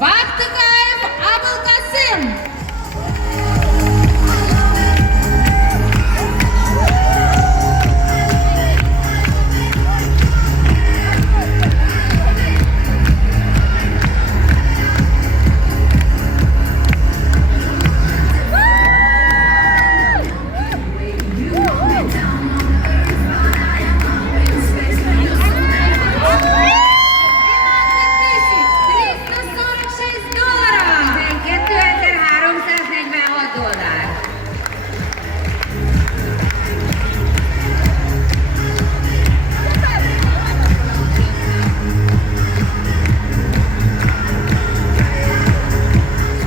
Бактыкаев Абылкасым.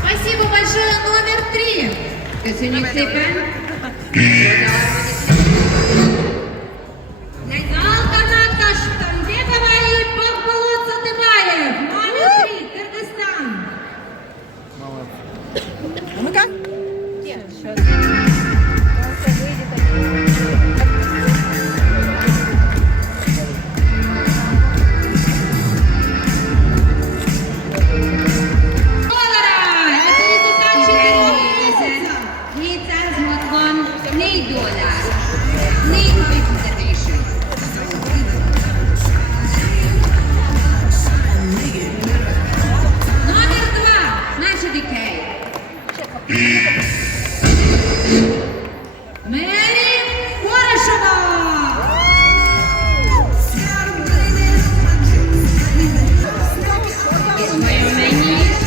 Спасибо большое, номер 3. Köszönjük szépen! Алканат Штамбекова и Бакбулот Сатыбаев. Номер 3, Кыргызстан. Ну-ка. Это результат 464 dollár. 4 megfizetési. Номер 2. Második hely. Мэри Хорошева. És vajon mennyi is?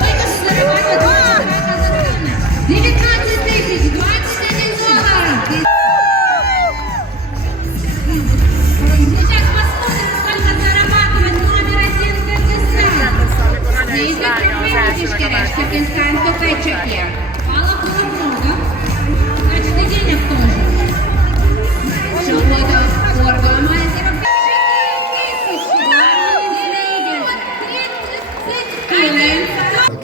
Только соревнования Казахстана. 19 тысяч, 21 доллар. Сейчас посмотрим, сколько зарабатывает номер 1 Кыргызстан. Türkistan Tokaj Çekiyor. Мало было много. Значит, и денег тоже. Чого-то фордома.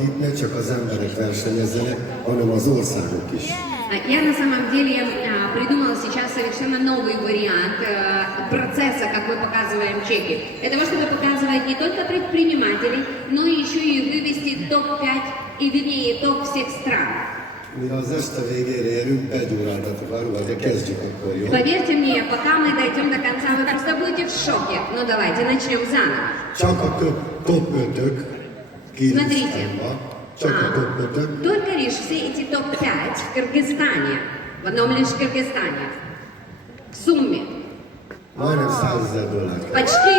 Itt ne csak az emberek versenyezzenek, hanem az országok is. Я на самом деле придумала сейчас совершенно новый вариант процесса, как мы показываем чеки. Для того, чтобы показывать не только предпринимателей, но еще и вывести топ-5, и вернее топ всех стран. Mire az este végére érünk, begyúráltatok arról, de kezdjük akkor, jó? Поверьте мне, пока мы дойдем до конца, вы просто будете в шоке. Ну давайте начнем заново. Csak a top 5-ök Смотрите. Kirgisztánban, csak a top 5-ök, Только лишь все эти топ-5 в Кыргызстане, в одном лишь Кыргызстане, в сумме majdnem $100,000 kell. почти